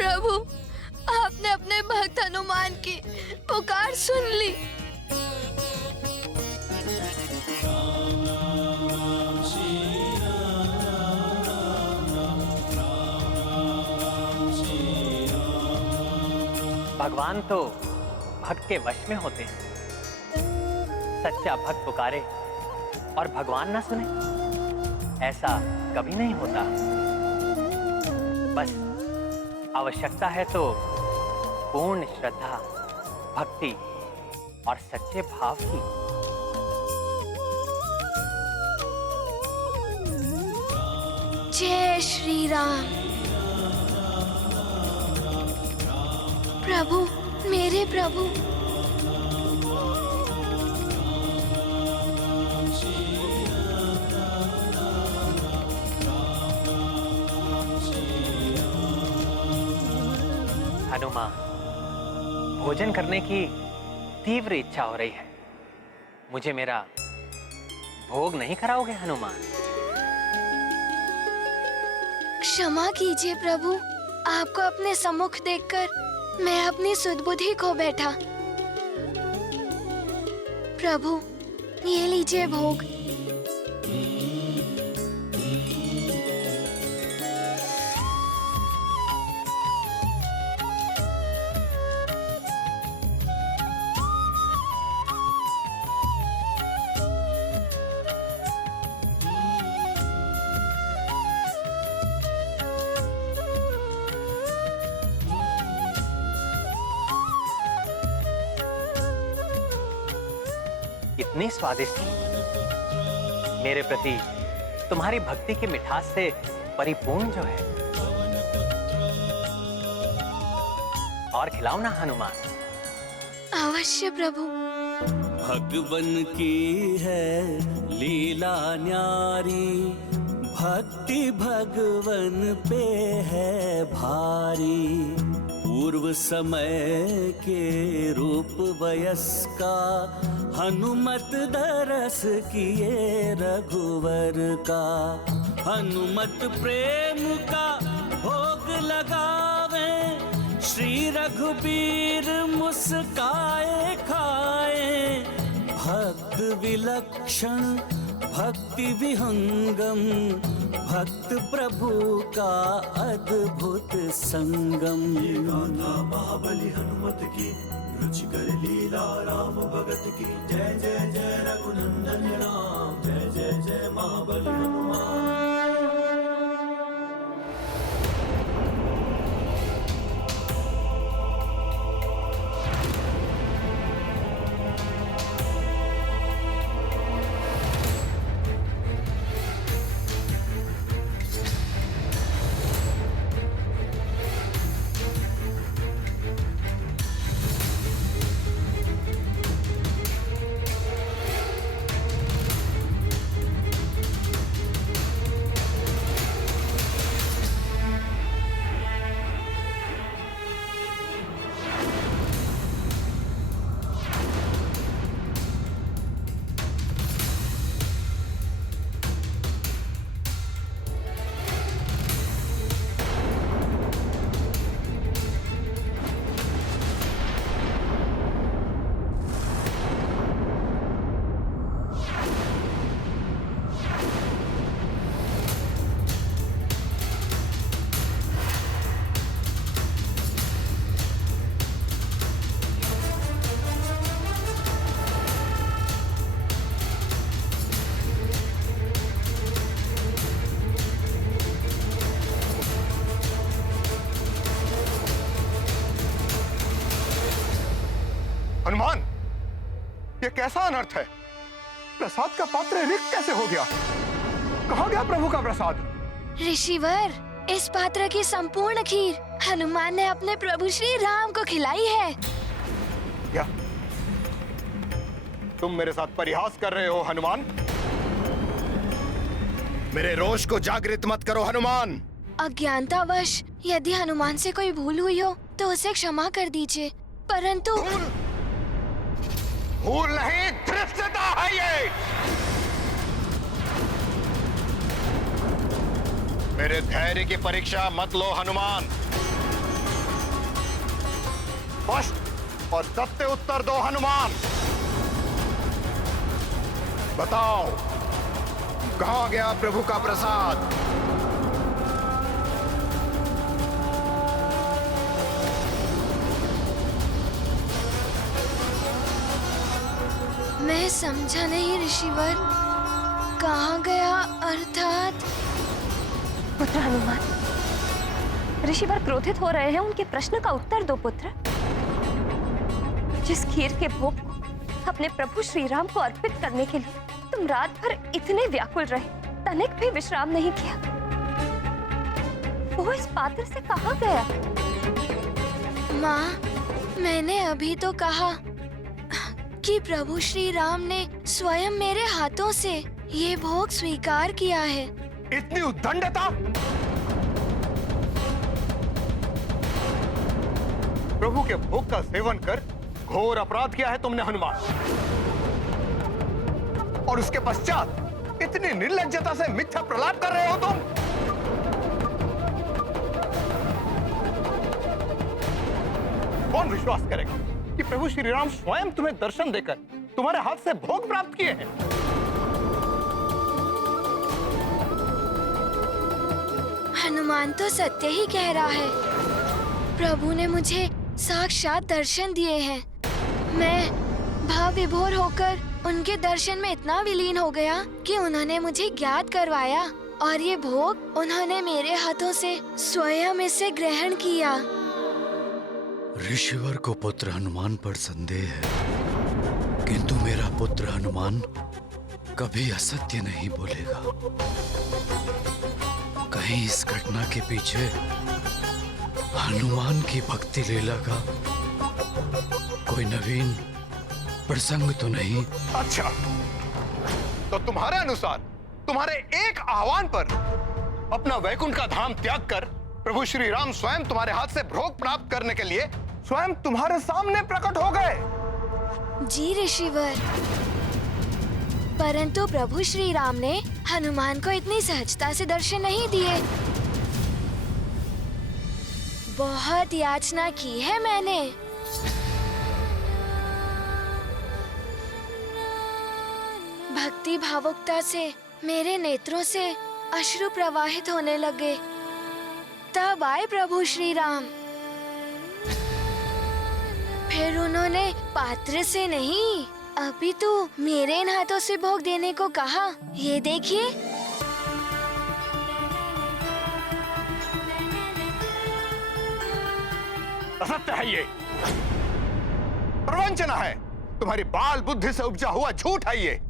प्रभु, आपने अपने भक्त हनुमान की पुकार सुन ली। भगवान तो भक्त के वश में होते हैं। सच्चा भक्त पुकारे और भगवान ना सुने, ऐसा कभी नहीं होता। बस आवश्यकता है तो पूर्ण श्रद्धा, भक्ति और सच्चे भाव की। जय श्री राम। प्रभु, मेरे प्रभु। हनुमान, भोजन करने की तीव्र इच्छा हो रही है। मुझे मेरा भोग नहीं कराओगे हनुमान? क्षमा कीजिए प्रभु, आपको अपने सम्मुख देखकर मैं अपनी सुध-बुद्धि खो बैठा। प्रभु, ये लीजिए भोग। इतनी स्वादिष्ट, मेरे प्रति तुम्हारी भक्ति की मिठास से परिपूर्ण जो है। और खिलाओ ना हनुमान। अवश्य प्रभु। भगवन की है लीला न्यारी, भक्ति भगवन पे है भारी। पूर्व समय के रूप वयस्का, हनुमत दरस किए रघुवर का। हनुमत प्रेम का भोग लगावे, श्री रघुबीर मुस्काए खाए। भक्त विलक्षण भक्ति विहंगम, भक्त प्रभु का अद्भुत संगम। ये गाथा महाबली हनुमत की, रुचिकर लीला राम भगत की। जय जय जय रघुनंदन राम, जय जय जय महाबली हनुमान। हनुमान, ये कैसा अनर्थ है? प्रसाद का पात्र रिक्त कैसे हो गया? कहाँ गया प्रभु का प्रसाद? ऋषिवर, इस पात्र की संपूर्ण खीर हनुमान ने अपने प्रभु श्री राम को खिलाई है। क्या तुम मेरे साथ परिहास कर रहे हो हनुमान? मेरे रोष को जागृत मत करो हनुमान। अज्ञानतावश यदि हनुमान से कोई भूल हुई हो तो उसे क्षमा कर दीजिए, परंतु भूल नहीं, धृष्टता है ये। मेरे धैर्य की परीक्षा मत लो हनुमान। स्पष्ट और सत्य उत्तर दो हनुमान। बताओ, कहां गया प्रभु का प्रसाद? मैं समझा नहीं ऋषिवर, कहाँ गया अर्थात? पुत्र हनुमान, ऋषिवर क्रोधित हो रहे हैं, उनके प्रश्न का उत्तर दो पुत्र। जिस खीर के भोग को अपने प्रभु श्री राम को अर्पित करने के लिए तुम रात भर इतने व्याकुल रहे, तनिक भी विश्राम नहीं किया, वो इस पात्र से कहाँ गया? माँ, मैंने अभी तो कहा कि प्रभु श्री राम ने स्वयं मेरे हाथों से ये भोग स्वीकार किया है। इतनी उद्दंडता! प्रभु के भोग का सेवन कर घोर अपराध किया है तुमने हनुमान, और उसके पश्चात इतनी निर्लज्जता से मिथ्या प्रलाप कर रहे हो तुम। कौन विश्वास करेगा कि प्रभु श्री राम स्वयं तुम्हें दर्शन देकर तुम्हारे हाथ से भोग प्राप्त किए हैं? हनुमान तो सत्य ही कह रहा है। प्रभु ने मुझे साक्षात दर्शन दिए हैं। मैं भाव विभोर होकर उनके दर्शन में इतना विलीन हो गया कि उन्होंने मुझे ज्ञात करवाया, और ये भोग उन्होंने मेरे हाथों से स्वयं इसे ग्रहण किया। ऋषिवर को पुत्र हनुमान पर संदेह है, किंतु मेरा पुत्र हनुमान कभी असत्य नहीं बोलेगा। कहीं इस घटना के पीछे हनुमान की भक्ति लीला का कोई नवीन प्रसंग तो नहीं? अच्छा, तो तुम्हारे अनुसार तुम्हारे एक आह्वान पर अपना वैकुंठ का धाम त्याग कर प्रभु श्री राम स्वयं तुम्हारे हाथ से भोग प्राप्त करने के लिए स्वयं तुम्हारे सामने प्रकट हो गए। जी ऋषिवर, परंतु प्रभु श्री राम ने हनुमान को इतनी सहजता से दर्शन नहीं दिए। बहुत याचना की है मैंने। भक्ति भावुकता से मेरे नेत्रों से अश्रु प्रवाहित होने लगे। तब आए प्रभु श्री राम। फिर उन्होंने पात्र से नहीं, अपितु मेरे इन हाथों से भोग देने को कहा। ये देखिए। असत्य है ये, प्रवंचना है, तुम्हारी बाल बुद्धि से उपजा हुआ झूठ है ये।